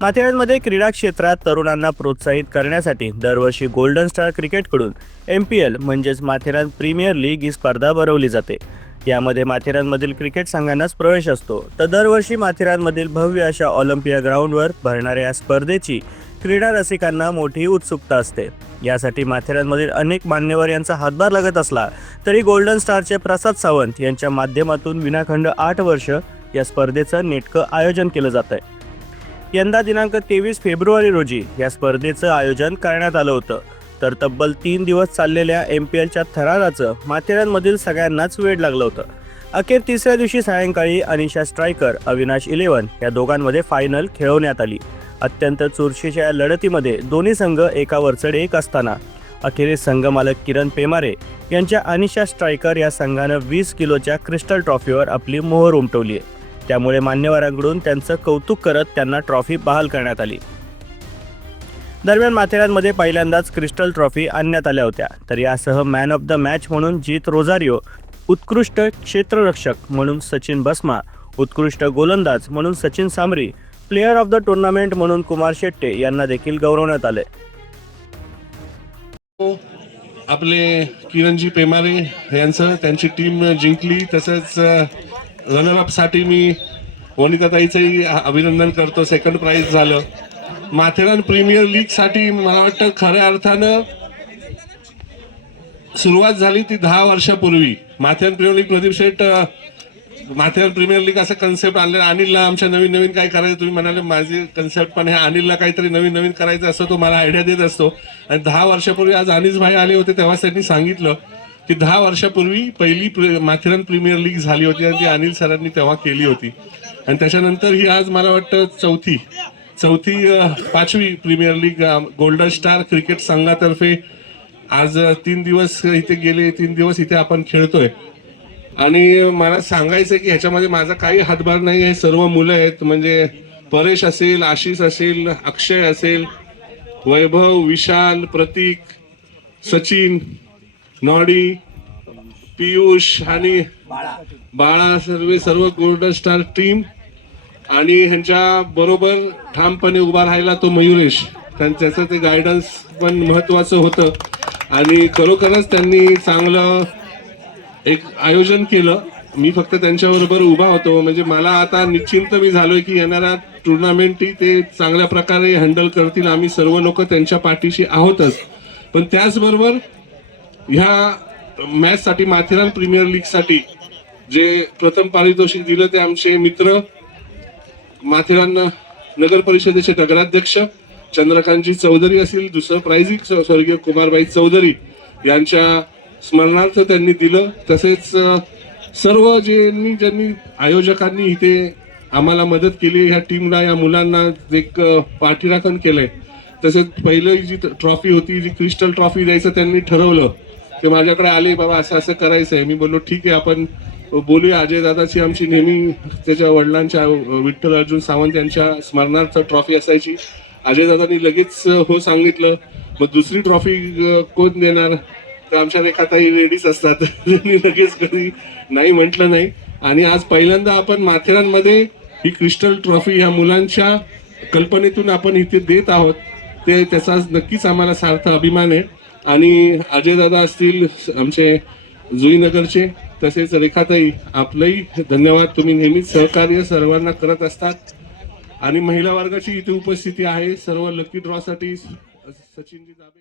माथेरानमध्ये क्रीडा क्षेत्रात तरुणांना प्रोत्साहित करण्यासाठी दरवर्षी गोल्डन स्टार क्रिकेटकडून MPL म्हणजेच माथेरान प्रीमियर लीग ही स्पर्धा भरवली जाते। यामध्ये माथेरानमधील क्रिकेट संघांनाच प्रवेश असतो। तर दरवर्षी माथेरानमधील भव्य अशा ऑलिम्पिया ग्राउंडवर भरणाऱ्या या स्पर्धेची क्रीडा रसिकांना मोठी उत्सुकता असते। यासाठी माथेरानमधील अनेक मान्यवर यांचा हातभार लागत असला तरी गोल्डन स्टारचे प्रसाद सावंत यांच्या माध्यमातून विनाखंड 8 वर्ष या स्पर्धेचं नेटकं आयोजन केलं जात आहे। यंदा दिनांक 23 फेब्रुवारी रोजी या स्पर्धेचं आयोजन करण्यात आलं होतं। तर तब्बल 3 दिवस चाललेल्या MPLच्या थराराचं माथेरानमधील सगळ्यांनाच वेड लागलं होतं। अखेर तिसऱ्या दिवशी सायंकाळी अनिशा स्ट्रायकर, अविनाश 11 या दोघांमध्ये फायनल खेळवण्यात आली। अत्यंत चुरशीच्या या लढतीमध्ये दोन्ही संघ एकावरचढ एक असताना अखेरीस संघमालक किरण पेमारे यांच्या अनिशा स्ट्रायकर या संघानं 20 किलोच्या क्रिस्टल ट्रॉफीवर आपली मोहर उमटवली आहे। त्यामुळे मान्यवरांकडून त्यांचं कौतुक करत त्यांना ट्रॉफी बहाल करण्यात आली। दरम्यान माथेरानमध्ये पहिल्यांदाच क्रिस्टल ट्रॉफी आणण्यात आल्या होत्या। तर यासह मॅन ऑफ द मॅच म्हणून जीत रोझारियो, उत्कृष्ट क्षेत्ररक्षक म्हणून सचिन बसमा, उत्कृष्ट गोलंदाज म्हणून सचिन सामरी, प्लेयर ऑफ द टुर्नामेंट म्हणून कुमार शेट्टे यांना देखील गौरवण्यात आले। आपले किरणजी पेमारे यांचं त्यांची टीम जिंकली। तसंच रनरअप साठी मी वनिताताईचंही अभिनंदन करतो, सेकंड प्राइज झालं। माथेरान प्रीमियर लीग साठी मला वाटतं खऱ्या अर्थानं सुरुवात झाली ती 10 वर्षापूर्वी। माथेरान प्रीमियर लीग प्रदीप शेठ माथेरान प्रीमियर लीग असं कन्सेप्ट आणलं, अनिलला आमच्या नवीन नवीन काय करायचं तुम्ही म्हणाले माझी कन्सेप्ट पण हे अनिलला काहीतरी नवीन नवीन करायचं असं तो मला आयडिया देत असतो। आणि 10 वर्षापूर्वी आज अनिस भाई आले होते तेव्हा त्यांनी सांगितलं की 10 वर्षापूर्वी पहिली माथेरान प्रीमियर लीग झाली होती आणि ती अनिल सरांनी तेव्हा केली होती। आणि त्याच्यानंतर ही आज मला वाटतं पाचवी premier league golden star cricket संघातर्फे आज 3 दिवस इथे गेले, 3 दिवस इथे आपण खेळतोय। आणि मला सांगायचं की ह्याच्यामध्ये माझा काही हातभार नाही आहे, सर्व मुलं आहेत। म्हणजे परेश असेल, आशिष असेल, अक्षय असेल, वैभव, विशाल, प्रतीक, सचिन, नॉडी, पियुष आणि बाळा, सर्व गोल्डन स्टार टीम। आणि ह्यांच्या बरोबर ठामपणे उभा राहिला तो मयुरेश, त्याचं ते गायडन्स पण महत्वाचं होतं। आणि खरोखरच त्यांनी चांगलं एक आयोजन केलं। मी फक्त त्यांच्याबरोबर उभा होतो, म्हणजे मला आता निश्चिंत मी झालोय की येणाऱ्या टुर्नामेंटही ते चांगल्या प्रकारे हँडल करतील। आम्ही सर्व लोक त्यांच्या पाठीशी आहोतच, पण त्याचबरोबर ह्या मॅच साठी माथेरान प्रीमियर लीग साठी जे प्रथम पारितोषिक दिलं ते आमचे मित्र माथेरान नगर परिषदेचे नगराध्यक्ष चंद्रकांतजी चौधरी असतील, दुसरं प्राइज स्वर्गीय कुमारबाई चौधरी यांच्या स्मरणार्थ त्यांनी दिलं। तसेच सर्व ज्यांनी आयोजकांनी इथे आम्हाला मदत केली, ह्या टीमला, या मुलांना एक पाठीराखण केलंय। तसेच पहिली जी ट्रॉफी होती, जी क्रिस्टल ट्रॉफी द्यायचं त्यांनी ठरवलं, ते माझ्याकडे आले, बाबा असं असं करायचंय। मी बोललो ठीक आहे, आपण बोलूया। अजय दादाची आमची नेहमी त्याच्या वडिलांच्या विठ्ठल अर्जुन सावंत यांच्या स्मरणार्थ ट्रॉफी असायची। अजय दादांनी लगेच हो सांगितलं। मग दुसरी ट्रॉफी कोण देणार, तर आमच्या रेखाताई रेडीच असतात, त्यांनी लगेच कधी नाही म्हटलं नाही। आणि आज पहिल्यांदा आपण माथेरानमध्ये ही क्रिस्टल ट्रॉफी ह्या मुलांच्या कल्पनेतून आपण इथे देत आहोत, ते त्याचा नक्कीच आम्हाला सार्थ अभिमान आहे। आणि अजय दादा असतील आमचे जुईनगरचे, तसेच रेखाताई आपलंही धन्यवाद, तुम्ही नेहमीच सहकार्य सर्वांना करत असतात। आणि महिला वर्गाची इथे उपस्थिती आहे सर्व लकी ड्रॉ साठी सचिनजी जाबे।